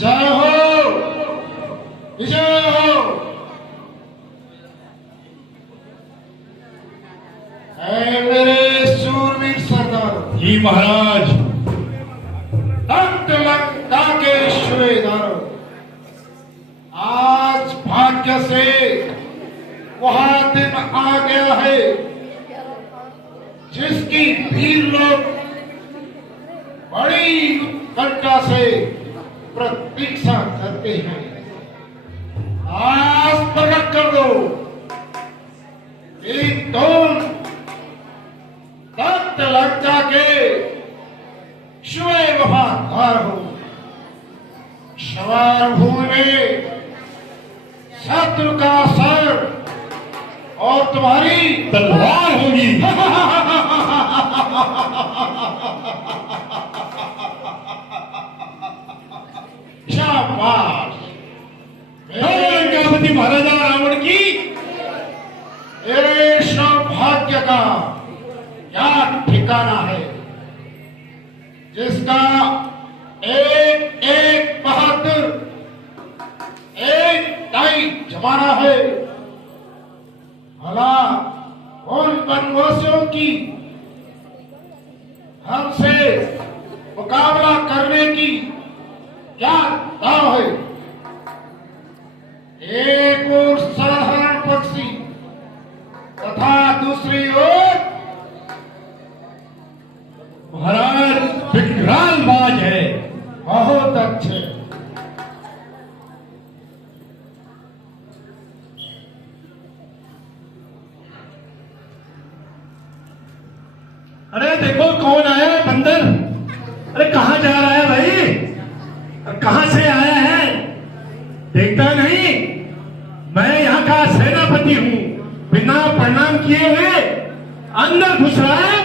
जय हो, विजय हो। ऐ मेरे शूरवीर सरदार। जी महाराज। रक्त लंका के शुएदार, आज भाग्य से वह दिन आ गया है जिसकी वीर लोग बड़ी उत्कंठा से प्रतीक्षा करते हैं। आज प्रकट कर दो कि तुम रक्त लंका के शुए वफादार हो। सवार भूमि में शत्रु का सर और तुम्हारी तलवार होगी। शाबाश लंकापति महाराजा रावण की। तेरे सौभाग्य का क्या ठिकाना है जिसका एक एक बहादुर एक टाई जमाना है। भला उन वनवासियों की हमसे मुकाबला करने की क्या दाव है। एक और साधारण पक्षी तथा दूसरी ओर महाराज विकराल बाज है। बहुत अच्छे। अरे देखो कौन आया है बंदर। अरे कहाँ जा रहा है भाई, कहाँ से आया है देखता नहीं। मैं यहाँ का सेनापति हूँ, बिना प्रणाम किए हुए अंदर घुस रहा है।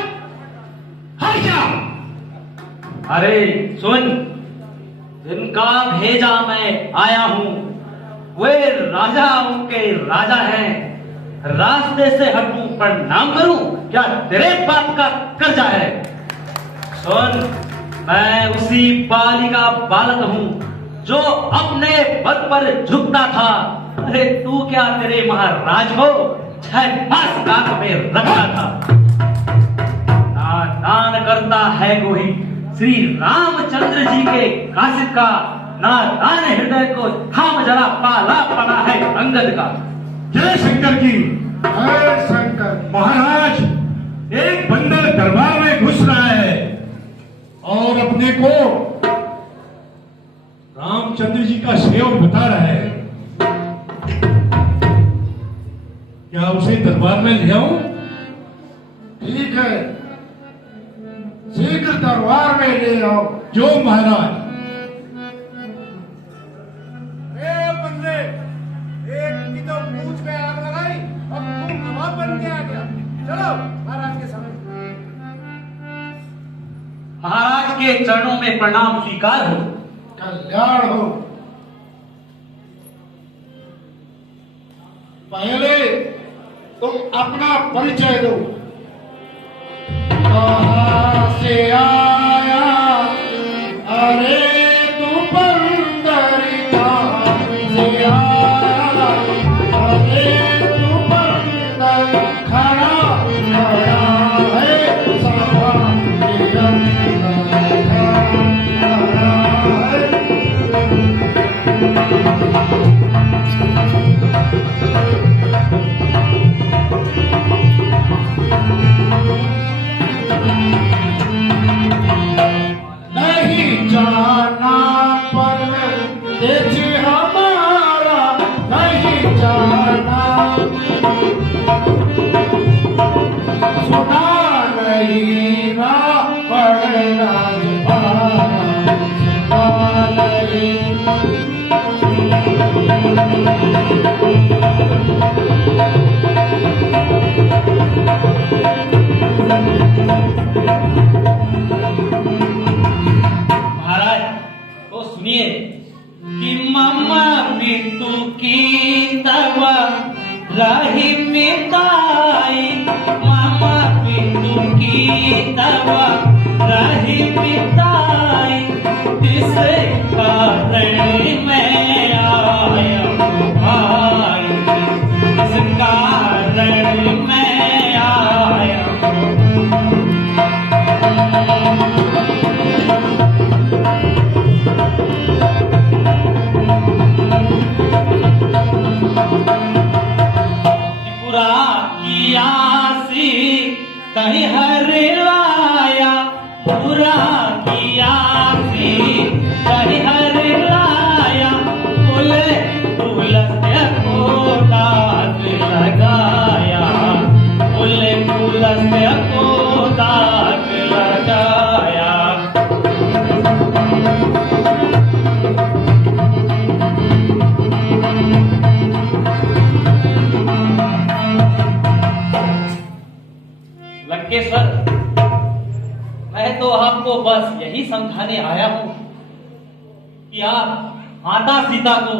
हाँ क्या? अरे सुन, जिनका भेजा मैं आया हूँ वे राजाओं के राजा हैं। रास्ते से हटूं प्रणाम करूं, क्या तेरे बाप का कर्जा है? सुन, मैं उसी बाली का बालक हूं जो अपने पद पर झुकता था। अरे तू क्या तेरे महाराज को 6 मास काख में रखा था। नादान करता है कोई श्री रामचंद्र जी के कासिद का, नादान हृदय को थाम जरा पाला पना है अंगद का। जय शंकर की। जय शंकर। महाराज, एक बंदर दरबार में घुस रहा है और अपने को रामचंद्र जी का सेवक बता रहा है। क्या उसे दरबार में ले आऊं? ठीक है, शीघ्र दरबार में ले आओ। जो महाराज। बंदे, एक की तो पूछ पे आग लगाई और तुम हवा बन के आ गया। चलो महाराज के सामने। महाराज के चरणों में प्रणाम स्वीकार हो। कल्याण हो। पहले तुम अपना परिचय दो। कहाँ से आया? अरे तू बंदर कहाँ से आया? अरे तू बंदर खड़ा खड़ा है सभा के अंदर खड़ा है। नहीं जाना परदेश हमारा, नहीं जाना। सुना नहीं रावण राजपाला, सुना नहीं। महाराज तो सुनिए कि मम्मा पितु की तवा राही मिताई, मामा पितु की तवा राही मिताई, तिसरे कारण तो बस यही समझाने आया हूं कि आप माता सीता को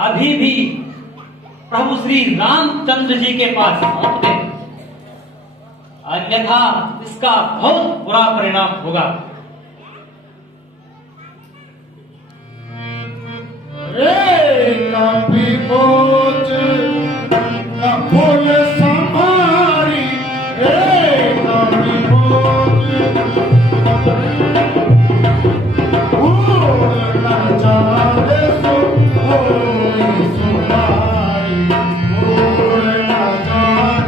अभी भी प्रभु श्री रामचंद्र जी के पास सौंप दें, अन्यथा इसका बहुत बुरा परिणाम होगा। कभी बोझ न भूल संभारी, कभी बोझ भूल न जाए सुनारी, भूल न जाए।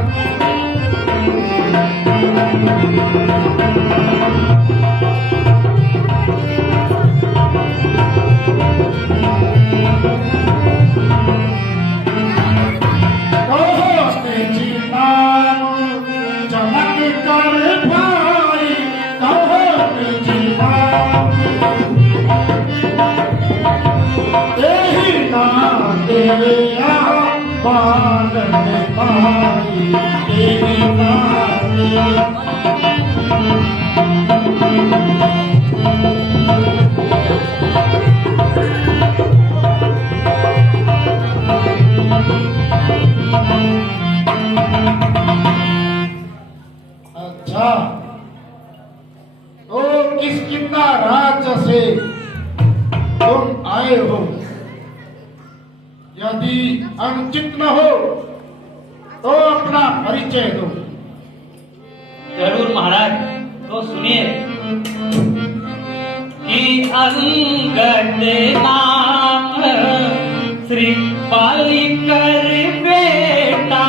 अच्छा, तो कितना राज्य से तुम आए हो? यदि अनुचित न हो तो अपना परिचय दो। जरूर महाराज, तो सुनिए कि अंगद नाम श्री बाली कर बेटा,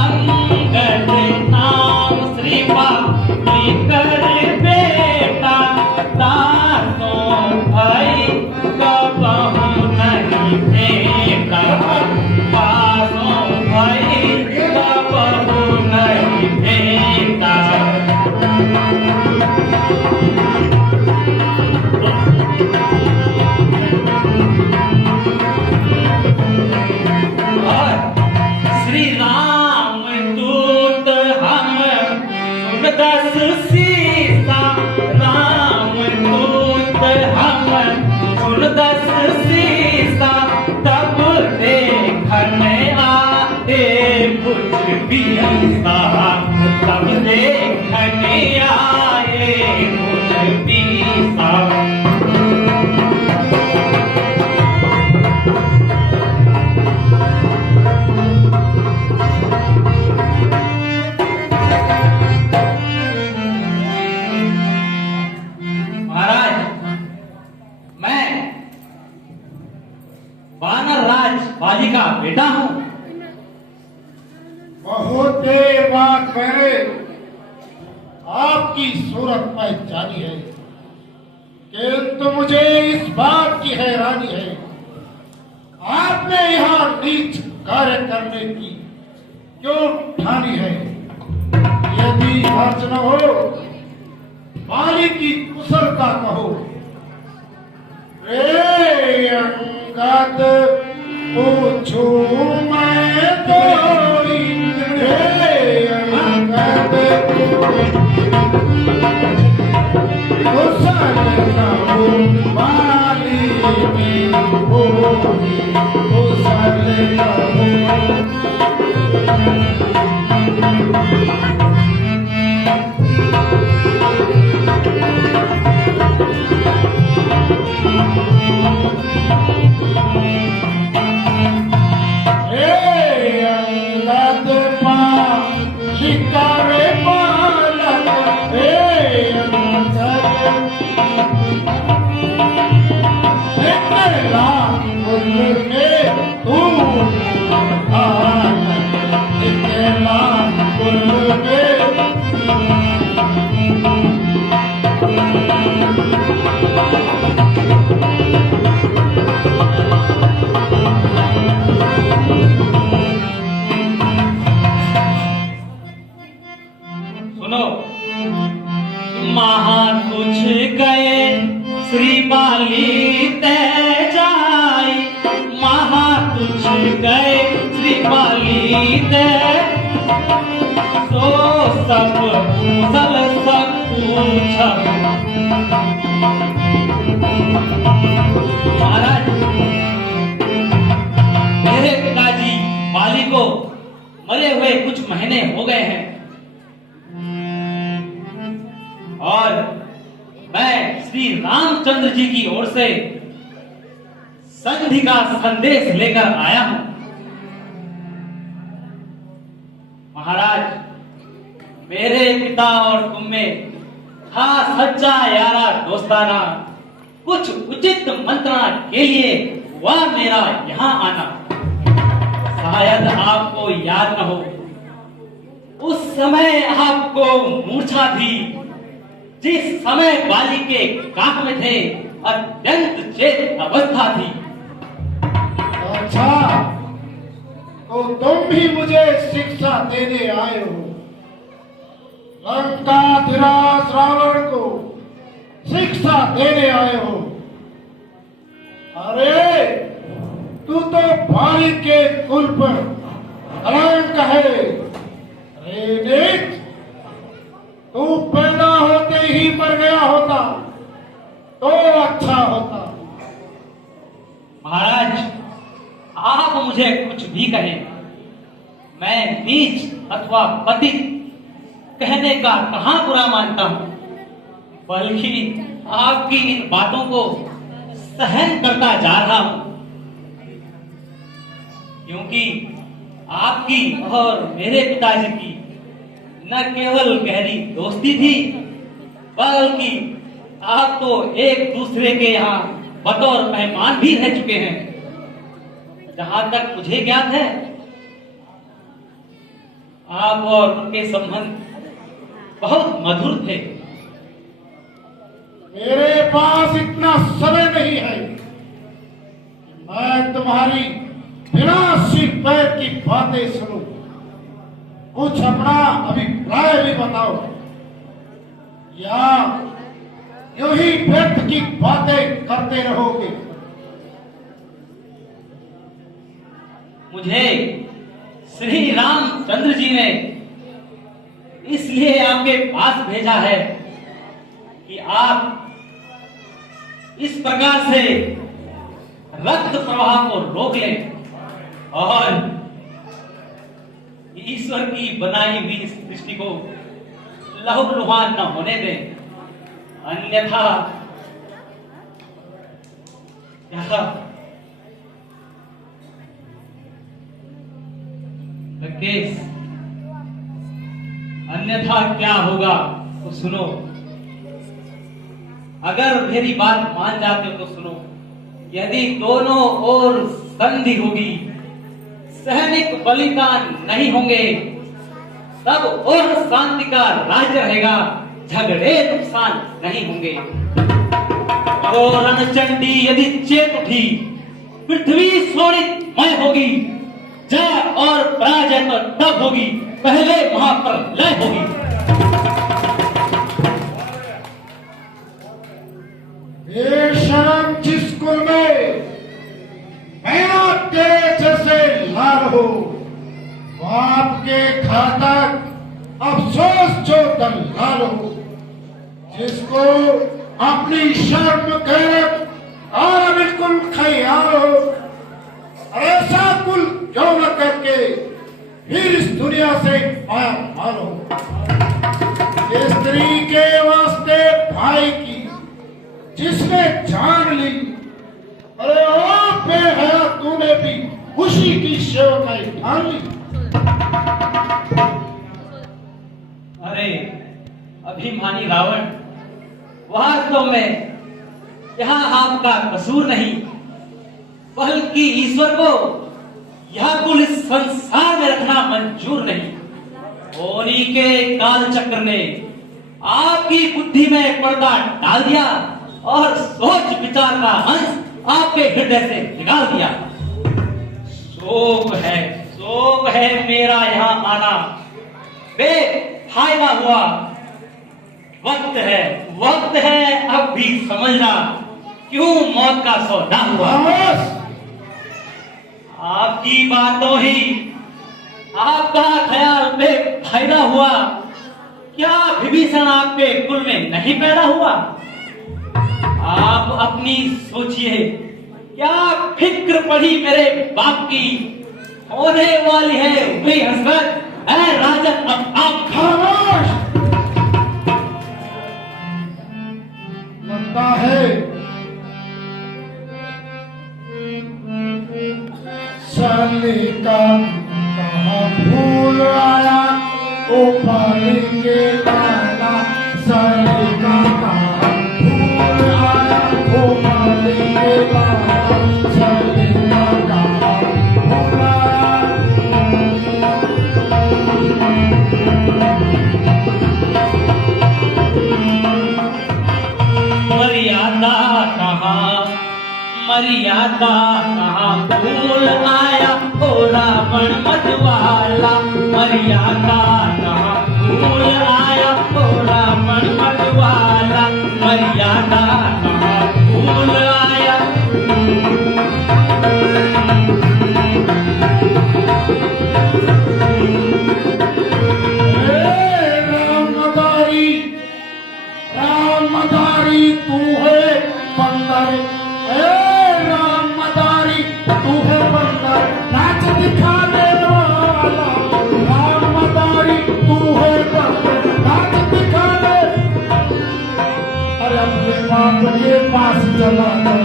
अंगद नाम श्री बाली कर बेटा, तासों भाई कबहु नहीं भेटा, तासों भाई कबहु नहीं भेटा। श्री राम दूत हम सुनदस सीता, राम दूत हम सुनदस सीता, तब देखने आए कुछ बीसा, तब देखने आए कुछ बीसा। बाली का बेटा हूं। बहुत देर बाद मैंने आपकी सूरत पहचानी है, किंतु मुझे इस बात की हैरानी है, आपने यहाँ नीच कार्य करने की क्यों ठानी है? यदि खर्च न हो, बाली की कुशलता कहो। रे अंगद पूछू मैं तोरी, रे अंगद कुशल कहूँ बाली की होगी, कुशल कहूँ। श्री बाली ते जाई, महा तुझ गए श्री बाली ते, सो सब कुशल सब पूछ रामचंद्र जी की ओर से संधि का संदेश लेकर आया हूं। महाराज, मेरे पिता और तुम में था सच्चा यारा दोस्ताना। कुछ उचित मंत्रणा के लिए हुआ मेरा यहाँ आना। शायद आपको याद न हो, उस समय आपको मूर्छा थी। जिस समय बाली के काख में थे, अत्यंत चेत अवस्था थी। अच्छा, तो तुम भी मुझे शिक्षा देने आए हो। लंकाधिराज रावण को शिक्षा देने आए हो। अरे, तू तो बाली के कुल पर कलंक है। अरे नीच, तू पैदा होते ही मर गया होता तो अच्छा होता। महाराज, आप मुझे कुछ भी कहें, मैं नीच अथवा पतित कहने का कहां बुरा मानता हूं, बल्कि आपकी इन बातों को सहन करता जा रहा हूं। क्योंकि आपकी और मेरे पिताजी की न केवल गहरी दोस्ती थी, बल्कि आप तो एक दूसरे के यहाँ बतौर मेहमान भी रह चुके हैं। जहां तक मुझे ज्ञात है, आप और उनके संबंध बहुत मधुर थे। मेरे पास इतना समय नहीं है कि मैं तुम्हारी बिना सिर पैर की बातें सुनूं। कुछ अपना अभिप्राय भी बताओ, या यूं ही व्यर्थ की बातें करते रहोगे। मुझे श्री रामचंद्र जी ने इसलिए आपके पास भेजा है कि आप इस प्रकार से रक्त प्रवाह को रोक लें और ईश्वर की बनाई हुई सृष्टि को लहूलुहान न होने दें। अन्यथा लंकेश, अन्यथा क्या होगा तो सुनो। अगर मेरी बात मान जाते हो तो सुनो। यदि दोनों ओर संधि होगी, सैनिक बलिदान नहीं होंगे, तब और शांति का राज्य रहेगा, झगड़े नुकसान नहीं होंगे। और रणचंडी यदि चेत उठी, पृथ्वी शोणितमय होगी। जय और पराजय तो तब होगी, पहले महाप्रलय होगी। बेशरम, जिस कुल में मैं तेरे जैसे लाल हो, बाप के घातक अफसोस जो दलाल हो, जिसको अपनी शर्म गैरत और बिल्कुल ख्याल हो, ऐसा कुल क्यों न करके फिर इस दुनिया से माया मारो। स्त्री के वास्ते भाई की जिसने जान ली, अरे ओ बेहया, तूने भी खुशी की सेवकाई ठान ली। अरे अभिमानी रावण, वास्तव में यहाँ आपका कसूर नहीं, बल्कि ईश्वर को यह कुल इस संसार में रखना मंजूर नहीं। होनी के काल चक्र ने आपकी बुद्धि में पर्दा डाल दिया और सोच विचार का अंश आपके हृदय से निकाल दिया। शोक है मेरा यहाँ आना, बेफायदा हुआ। वक्त है अब भी समझना, क्यों मौत का सौदा हुआ। आपकी बातों ही आपका ख्याल बेफायदा हुआ। क्या विभीषण आपके कुल में नहीं पैदा हुआ? आप अपनी सोचिए, क्या फिक्र पड़ी मेरे बाप की? होने वाली है वही हसरत। राजन, अब आप खामोश। लगता है सलीका कहाँ फूल आया ओ पानी के लाला सलीका कहाँ फूल आया ओ पानी के लाला सलीका कहाँ फूल आया। मर्यादा कहाँ फूल आया ओ रावण मतवाला मर्यादा कहाँ फूल आया ओ रावण मतवाला मर्यादा कहाँ फूल आया। रामदारी तू है बंदर रामदारी तू है बंदर नाच दिखा दे वाला रामदारी तू है बंदर नाच दिखा दे। अरे अपने बाप के पास चला जा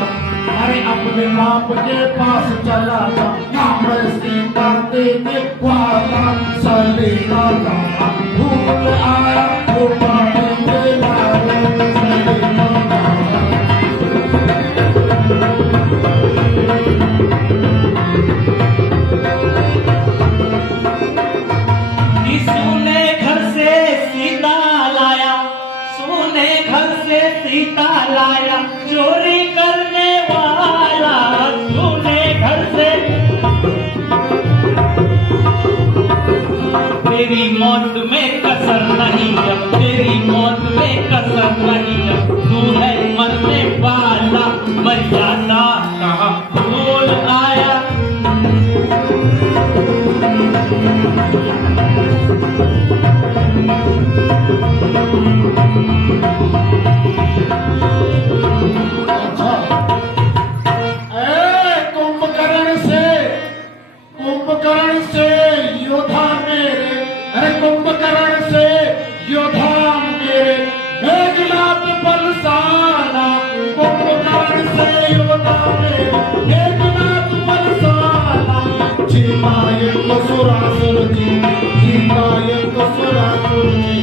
अरे अपने बाप के पास चला जा नाम सीता देने वाला सलीका कहाँ फूल आया वो पानी के लाले सलीका सोने घर से सीता लाया सोने घर से सीता लाया चोरी करने वाला सोने घर से तेरी मौत में कसर नहीं अब तेरी मौत में कसर नहीं अब तू है मरने वाला मर्यादा कहाँ फूल आया। कुंभकर्ण से योद्धा मेरे अरे कुंभकर्ण से योद्धा मेरे मेघनाथ बलशाला कुंभकर्ण से योद्धा मेरे मेघनाथ बलशाला जीताए सुरासुर जी जीताए सुरासुर जी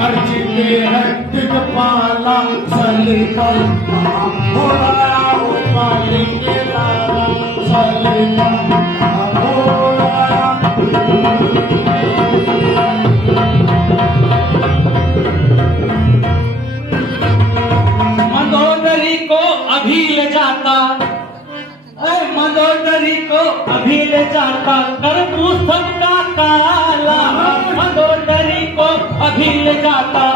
हर जीते हैं दिगपाला सलीका कहाँ फूल आया ओ पानी के लाला सलीका कहाँ फूल आया। मंदोदरी को अभी ले जाता मंदोदरी को अभी ले जाता कर तू सबका काला मंदोदरी को अभी ले जाता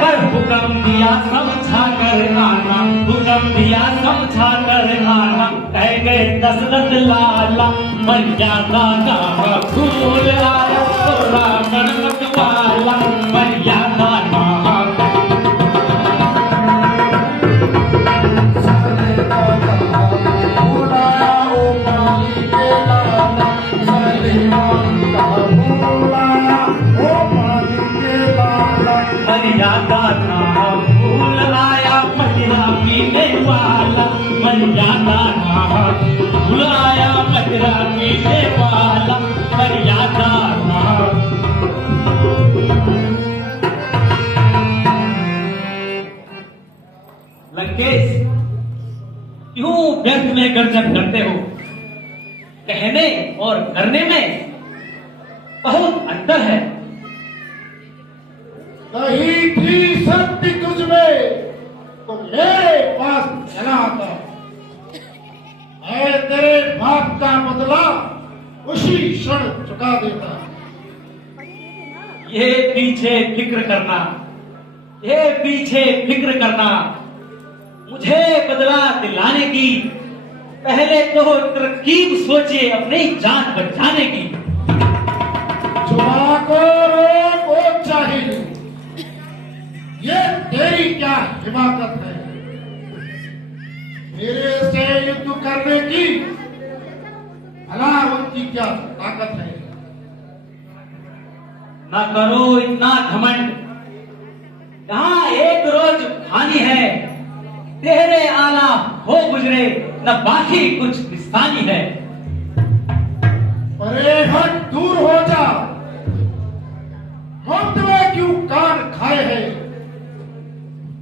पर हुक्म दिया समझा कर आना हुक्म दिया समझा कर आना कह गए दशरथ लाला मर्यादा कहाँ फूल आया तो रावण मतवाला मर्यादा कहाँ मर्यादा कहाँ फूल आया मदिरा पीने वाला मर्यादा कहाँ फूल आया मदिरा पीने वाला मर्यादा कहाँ। लंकेश क्यों व्यर्थ में गर्जन करते हो कहने और करने में बहुत अंतर है। नहीं थी शक्ति तुझ में तो मेरे पास चला आता मैं तेरे बाप का बदला उसी क्षण चुका देता। ये पीछे फिक्र करना मुझे बदला दिलाने की पहले तो तरकीब सोचिए अपनी जान बचाने की। जुआ को रोको चाहिए ये तेरी क्या हिमाकत है मेरे से युद्ध करने की भला उनकी क्या ताकत है। ना करो इतना घमंड यहाँ एक रोज खानी है तेरे आला हो गुजरे न बाकी कुछ इंसानी है। अरे हट, दूर हो जा। मुफ्त में क्यों कान खाए हैं?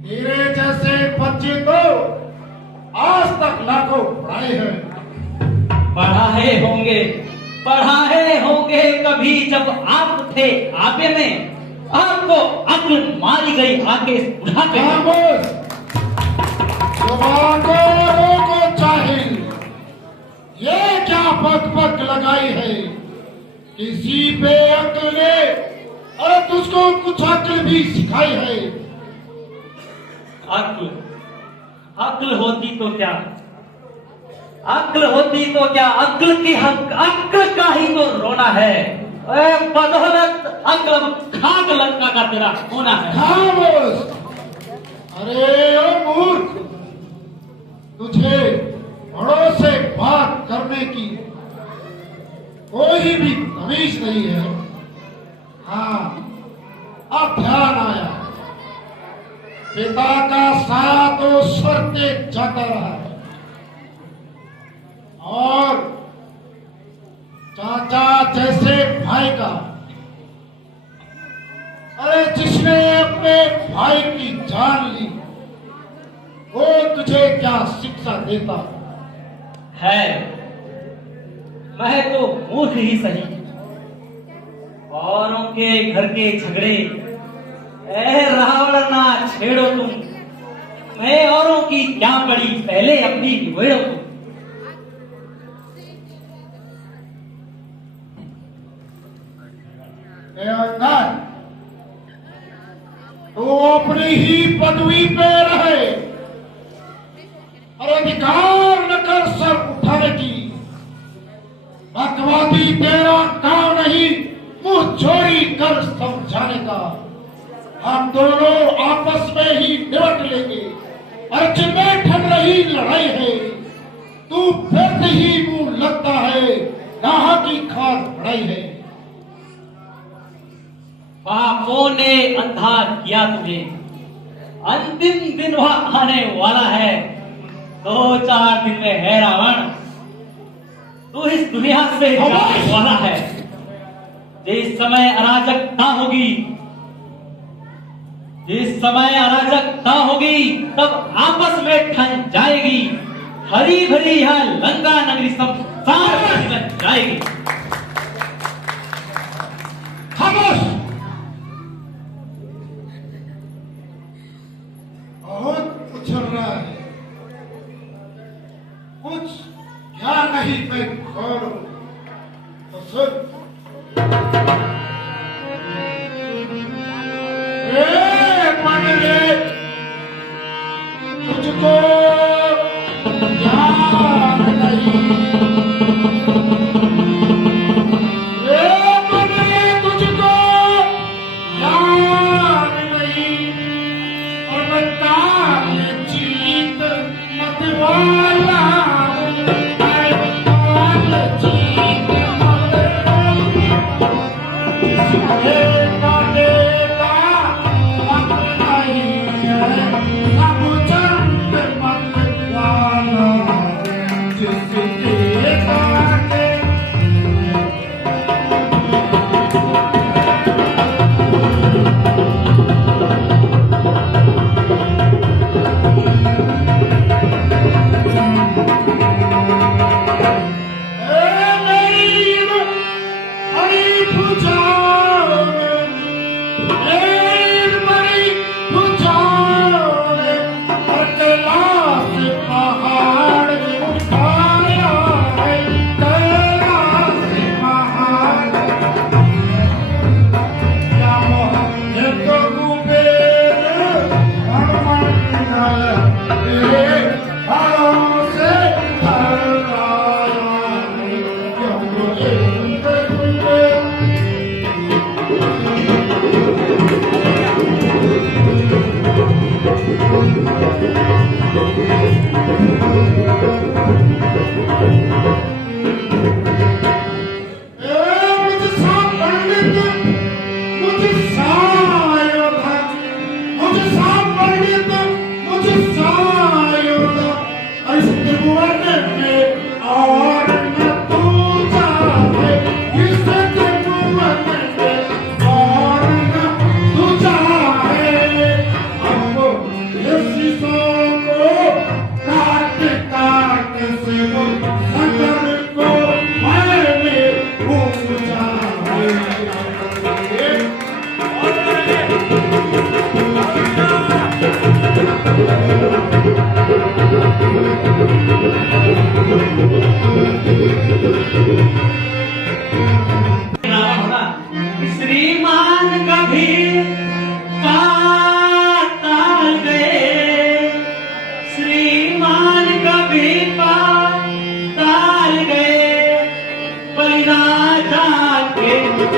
तेरे जैसे बच्चे तो आज तक लाखों पढ़ाए हैं। पढ़ाए होंगे कभी जब आप थे आपे में। आपको अक्ल मारी गई आके इस बुढ़ापे में। खामोश, जुबान को रोको चाहिए। ये क्या बक लगाई है? किसी पे अक्ल ने अरे तुझको कुछ अक्ल भी सिखाई है? अक्ल होती तो क्या? अक्ल का ही तो रोना है। बदौलत अक्ल खाक लंका का तेरा होना है। खामोश। अरे ओ मूर्ख, तुझे बड़ों से बात करने की कोई भी तमीज नहीं है। हाँ, अब ध्यान आया। पिता का साया तो सरते जाता रहा है और चाचा जैसे भाई का, अरे जिसने अपने भाई की जान ली, वो तुझे क्या शिक्षा देता है? मैं तो मूर्ख ही सही। औरों के घर के झगड़े ए रावण ना छेड़ो तुम। मैं औरों की क्या पड़ी, पहले अपनी निबेड़ो तुम। तो अपनी ही पदवी पे रहे और अधिकार न कर सर उठाने की। बकवादी तेरा काम नहीं मुंह चोरी कर समझाने का। हम दोनों आपस में ही निपट लेंगे। अर्ज में ठन रही लड़ाई है, तू व्यर्थ ही मुंह लगता है, नाहा की खाद बढ़ाई है। पापों ने अंधार किया तुझे, अंतिम दिन वह आने वाला है। 2-4 दिन में है रावण, तू इस दुनिया से जाने वाला है। जिस समय अराजकता होगी तब आपस में ठन जाएगी। हरी भरी यह लंका नगरी संसार में बन जाएगी। खामोश। बहुत उछल रहा है, कुछ क्या नहीं मैं खोलूं तो सुन। तुझको याद नहीं, तुझको याद नहीं और मैं जीत मत वाला जीत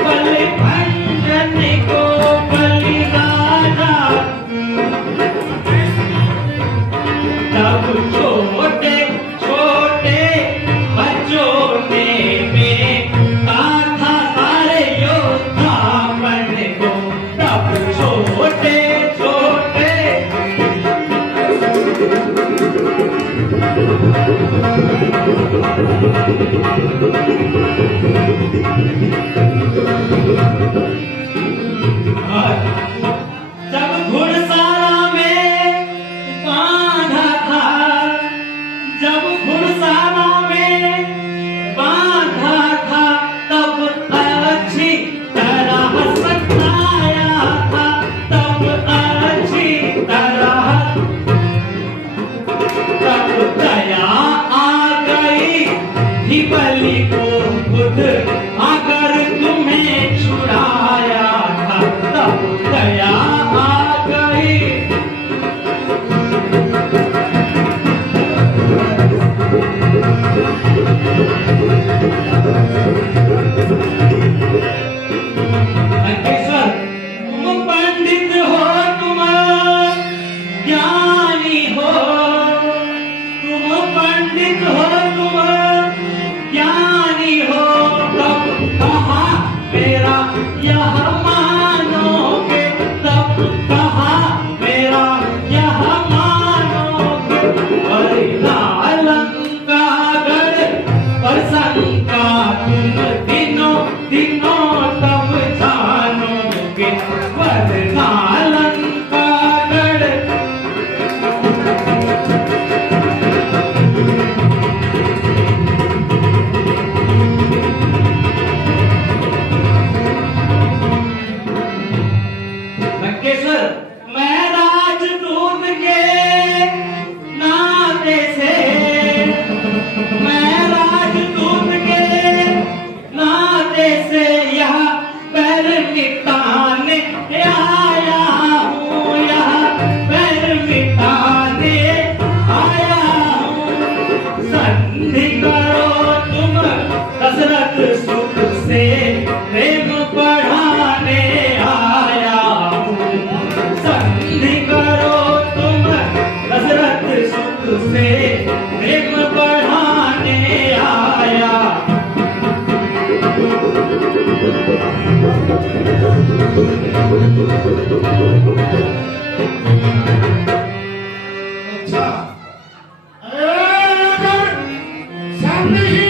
बलि भंजन को बलि राजा तब छोटे छोटे बच्चों ने में गाथा सारे योद्धा बन को तब छोटे छोटे जब घुड़साला में बांधा था जब घुड़साला में बांधा था तब अच्छी तरह सताया था तब अच्छी तरह तब दया आ गई थी बलि को खुद अगर तुम्हें छुड़ाया था तब दया आ गई लंकेश्वर तुम पंडित हो तुम ज्ञानी हो तुम पंडित हो तुम ज्ञानी हो तब कहा मेरा यह मानोगे तब कहा मेरा यह मानोगे वरना लंका गढ़ पर शंका तुम दिनों दिनों तब जानोगे वरना लंका गढ़ लंकेश्वर मैं राजदूत के नाते से मैं राजदूत के नाते से यह पैर मिटाने आया हूँ यह पैर मिटाने आया हूँ संधि करो तुम दशरथ सुख से प्रेम बढ़ाने आया हूँ संधि करो तुम दशरथ सुख से प्रेम बढ़ाने आया अच्छा अगर सामने ही